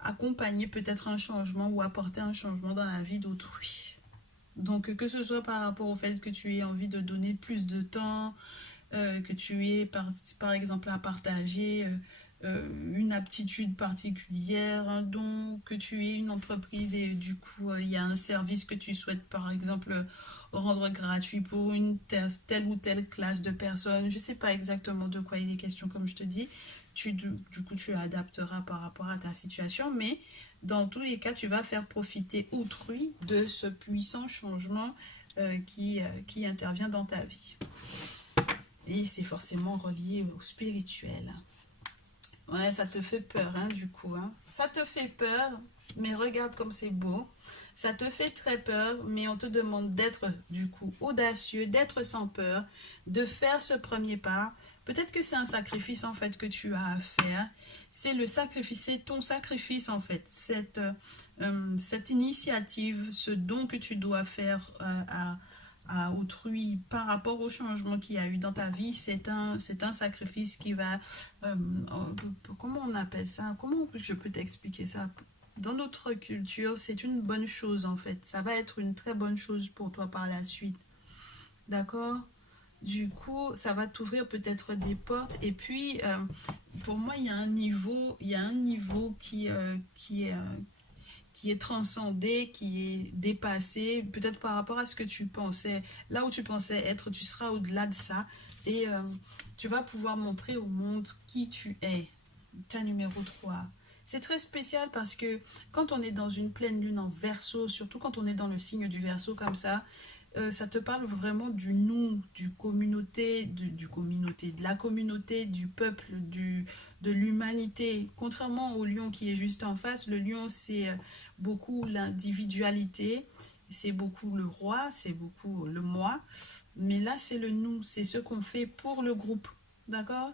accompagner peut-être un changement ou apporter un changement dans la vie d'autrui. Donc, que ce soit par rapport au fait que tu aies envie de donner plus de temps, que tu aies par exemple à partager une aptitude particulière, un don, que tu aies une entreprise et du coup, il y a un service que tu souhaites par exemple rendre gratuit pour une telle ou telle classe de personnes. Je ne sais pas exactement de quoi il est question, comme je te dis. Du coup, tu adapteras par rapport à ta situation, mais dans tous les cas, tu vas faire profiter autrui de ce puissant changement qui intervient dans ta vie. Et c'est forcément relié au spirituel. Ouais, ça te fait peur, hein, du coup. Hein. Ça te fait peur, mais regarde comme c'est beau. Ça te fait très peur, mais on te demande d'être, du coup, audacieux, d'être sans peur, de faire ce premier pas. Peut-être que c'est un sacrifice, en fait, que tu as à faire. C'est le sacrifice, c'est ton sacrifice, en fait. Cette initiative, ce don que tu dois faire à autrui par rapport au changement qu'il y a eu dans ta vie, c'est un sacrifice qui va... comment on appelle ça? Comment je peux t'expliquer ça? Dans notre culture, c'est une bonne chose, en fait. Ça va être une très bonne chose pour toi par la suite. D'accord? Du coup, ça va t'ouvrir peut-être des portes. Et puis, pour moi, il y a un niveau qui qui est transcendé, qui est dépassé, peut-être par rapport à ce que tu pensais, là où tu pensais être, tu seras au-delà de ça et tu vas pouvoir montrer au monde qui tu es. Ta numéro 3. C'est très spécial parce que quand on est dans une pleine lune en Verseau, surtout quand on est dans le signe du Verseau comme ça te parle vraiment du nous, du communauté, de la communauté, du peuple, de l'humanité. Contrairement au lion qui est juste en face, le lion c'est beaucoup l'individualité, c'est beaucoup le roi, c'est beaucoup le moi. Mais là c'est le nous, c'est ce qu'on fait pour le groupe, d'accord?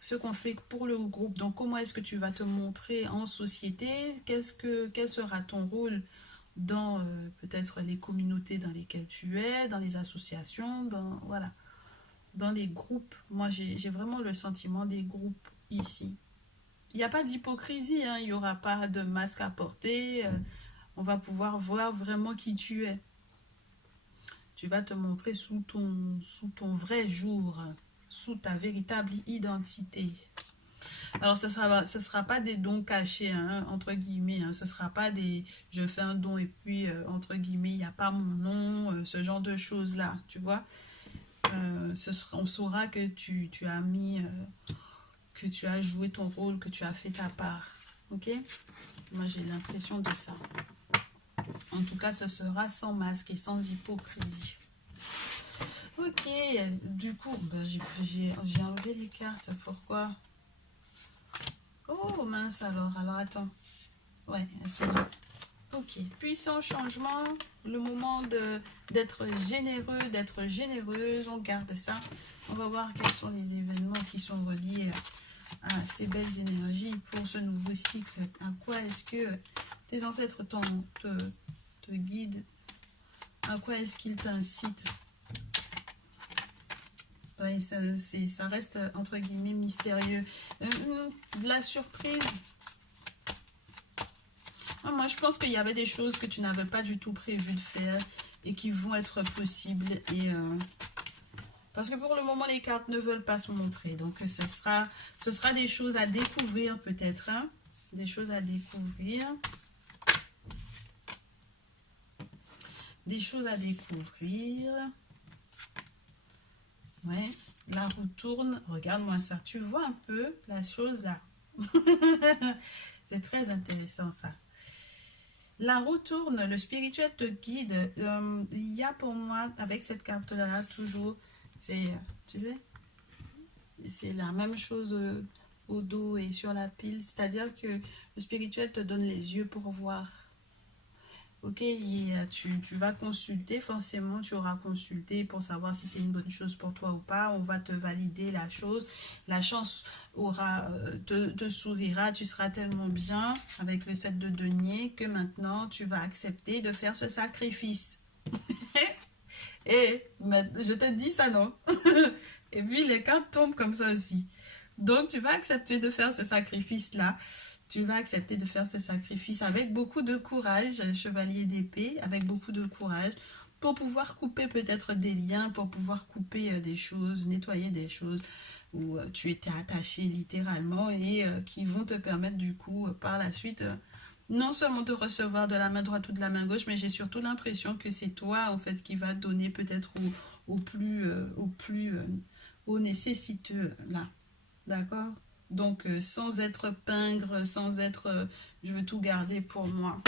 Ce qu'on fait pour le groupe. Donc comment est-ce que tu vas te montrer en société? Quel sera ton rôle dans peut-être les communautés dans lesquelles tu es, dans les associations, voilà, dans les groupes. Moi, j'ai vraiment le sentiment des groupes ici. Il n'y a pas d'hypocrisie, hein, il n'y aura pas de masque à porter. On va pouvoir voir vraiment qui tu es. Tu vas te montrer sous ton vrai jour, sous ta véritable identité. Alors, ce sera pas des dons cachés, hein, entre guillemets. Hein, ce sera pas des je fais un don et puis, entre guillemets, il n'y a pas mon nom, ce genre de choses-là, tu vois. On saura que tu as mis, que tu as joué ton rôle, que tu as fait ta part. Ok? Moi, j'ai l'impression de ça. En tout cas, ce sera sans masque et sans hypocrisie. Ok, du coup, ben, j'ai enlevé les cartes. Pourquoi? Oh mince alors attends. Ouais, elles sont là. Ok, puissant changement, le moment d'être généreux, d'être généreuse, on garde ça. On va voir quels sont les événements qui sont reliés à ces belles énergies pour ce nouveau cycle. À quoi est-ce que tes ancêtres te guident? À quoi est-ce qu'ils t'incitent? Ouais, ça reste entre guillemets mystérieux. De la surprise. Moi, je pense qu'il y avait des choses que tu n'avais pas du tout prévu de faire et qui vont être possibles. Parce que pour le moment, les cartes ne veulent pas se montrer. Donc, ce sera des choses à découvrir peut-être. Hein? Des choses à découvrir. Des choses à découvrir. Ouais, la roue tourne. Regarde-moi ça. Tu vois un peu la chose là. C'est très intéressant ça. La roue tourne, le spirituel te guide. Il y a pour moi, avec cette carte-là, toujours, tu sais, c'est la même chose au dos et sur la pile. C'est-à-dire que le spirituel te donne les yeux pour voir. Ok, tu vas consulter, forcément tu auras consulté pour savoir si c'est une bonne chose pour toi ou pas. On va te valider la chose. La chance te sourira, tu seras tellement bien avec le 7 de denier que maintenant tu vas accepter de faire ce sacrifice. Et je te dis ça, non? Et puis les cartes tombent comme ça aussi. Donc tu vas accepter de faire ce sacrifice-là. Tu vas accepter de faire ce sacrifice avec beaucoup de courage, chevalier d'épée, avec beaucoup de courage, pour pouvoir couper peut-être des liens, pour pouvoir couper des choses, nettoyer des choses où tu étais attaché littéralement et qui vont te permettre du coup par la suite non seulement de recevoir de la main droite ou de la main gauche, mais j'ai surtout l'impression que c'est toi en fait qui va donner peut-être aux nécessiteux là, d'accord? Donc, sans être pingre, sans être je veux tout garder pour moi.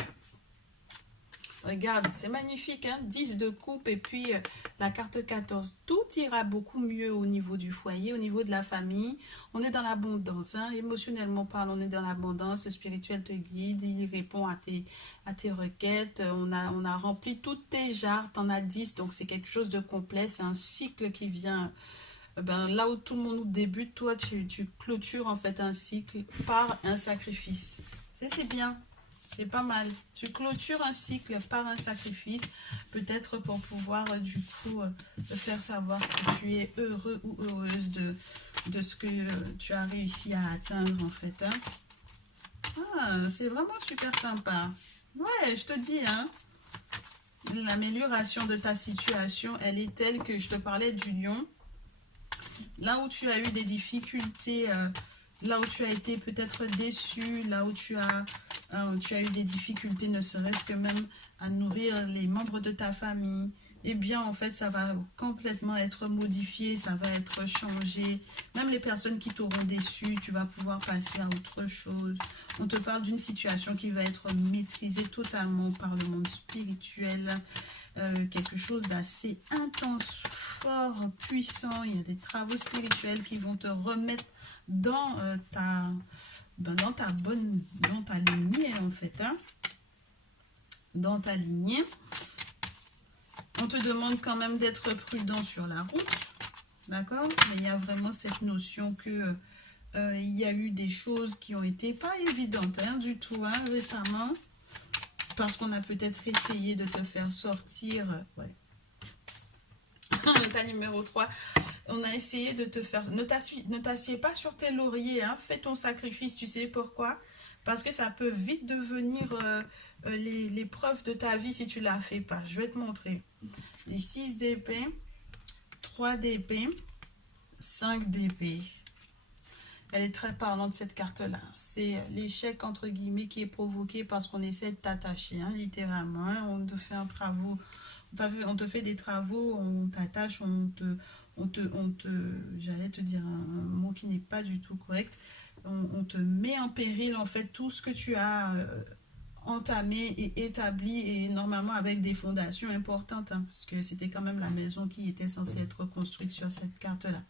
Regarde, c'est magnifique, hein? 10 de coupe et puis la carte 14. Tout ira beaucoup mieux au niveau du foyer, au niveau de la famille. On est dans l'abondance, hein? Émotionnellement parlant, on est dans l'abondance. Le spirituel te guide, il répond à tes requêtes. On a rempli toutes tes jarres, t'en as 10, donc c'est quelque chose de complet. C'est un cycle qui vient... Ben, là où tout le monde débute, toi, tu clôtures en fait un cycle par un sacrifice. C'est bien, c'est pas mal. Tu clôtures un cycle par un sacrifice, peut-être pour pouvoir du coup faire savoir que tu es heureux ou heureuse de ce que tu as réussi à atteindre en fait. Hein. Ah, c'est vraiment super sympa. Ouais, je te dis, hein. L'amélioration de ta situation, elle est telle que je te parlais du lion. Là où tu as eu des difficultés là où tu as été peut-être déçu, là où tu as eu des difficultés, ne serait-ce que même à nourrir les membres de ta famille, eh bien, en fait, ça va complètement être modifié, ça va être changé. Même les personnes qui t'auront déçu, tu vas pouvoir passer à autre chose. On te parle d'une situation qui va être maîtrisée totalement par le monde spirituel. Quelque chose d'assez intense, fort, puissant. Il y a des travaux spirituels qui vont te remettre dans dans ta lignée, en fait. Hein, dans ta lignée. On te demande quand même d'être prudent sur la route, d'accord? Mais il y a vraiment cette notion que il y a eu des choses qui ont été pas évidentes hein, du tout hein, récemment, parce qu'on a peut-être essayé de te faire sortir. Ouais. Ta numéro 3, on a essayé de te faire... Ne t'assieds pas sur tes lauriers, hein, fais ton sacrifice, tu sais pourquoi? Parce que ça peut vite devenir l'épreuve de ta vie si tu ne la fais pas. Je vais te montrer. Les 6 d'épée, 3 d'épée, 5 d'épée. Elle est très parlante cette carte-là. C'est l'échec entre guillemets qui est provoqué parce qu'on essaie de t'attacher, hein, littéralement. Hein. On te fait un travaux, on te fait des travaux, on t'attache, j'allais te dire un mot qui n'est pas du tout correct. On te met en péril en fait tout ce que tu as entamé et établi et normalement avec des fondations importantes, hein, parce que c'était quand même la maison qui était censée être construite sur cette carte-là.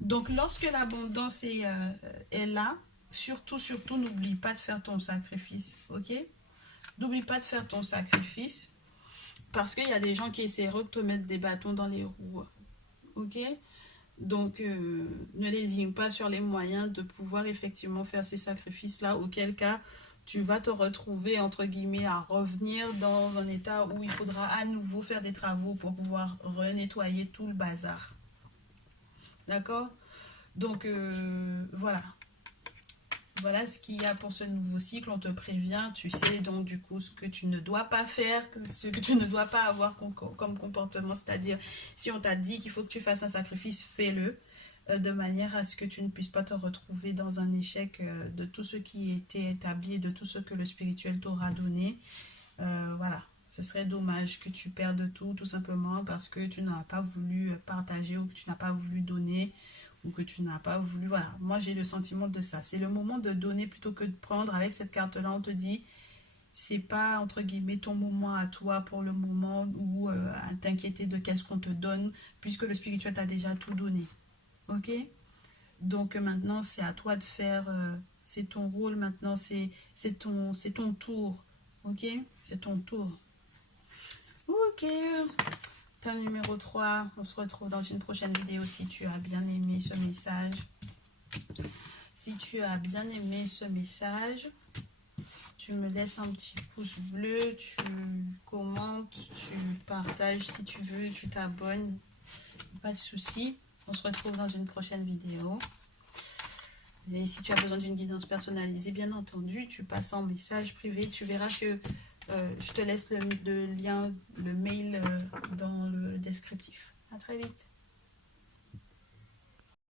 Donc, lorsque l'abondance est là, surtout, n'oublie pas de faire ton sacrifice, ok? N'oublie pas de faire ton sacrifice, parce qu'il y a des gens qui essaieront de te mettre des bâtons dans les roues, ok? Donc, ne lésigne pas sur les moyens de pouvoir effectivement faire ces sacrifices-là, auquel cas, tu vas te retrouver, entre guillemets, à revenir dans un état où il faudra à nouveau faire des travaux pour pouvoir renettoyer tout le bazar. D'accord? Donc, voilà. Voilà ce qu'il y a pour ce nouveau cycle. On te prévient, tu sais donc du coup ce que tu ne dois pas faire, ce que tu ne dois pas avoir comme comportement. C'est-à-dire, si on t'a dit qu'il faut que tu fasses un sacrifice, fais-le. De manière à ce que tu ne puisses pas te retrouver dans un échec de tout ce qui était établi, de tout ce que le spirituel t'aura donné. Voilà. Ce serait dommage que tu perdes tout simplement parce que tu n'as pas voulu partager ou que tu n'as pas voulu donner ou que tu n'as pas voulu... Voilà, moi j'ai le sentiment de ça. C'est le moment de donner plutôt que de prendre. Avec cette carte-là, on te dit, c'est pas, entre guillemets, ton moment à toi pour le moment ou à t'inquiéter de qu'est-ce qu'on te donne puisque le spirituel t'a déjà tout donné. Ok? Donc maintenant, c'est à toi de faire... c'est ton rôle maintenant, c'est ton tour. Ok? C'est ton tour. Ok, ta numéro 3, on se retrouve dans une prochaine vidéo si tu as bien aimé ce message. Si tu as bien aimé ce message, tu me laisses un petit pouce bleu, tu commentes, tu partages si tu veux, tu t'abonnes. Pas de souci. On se retrouve dans une prochaine vidéo. Et si tu as besoin d'une guidance personnalisée, bien entendu, tu passes en message privé. Tu verras que je te laisse le lien, le mail dans le descriptif. À très vite.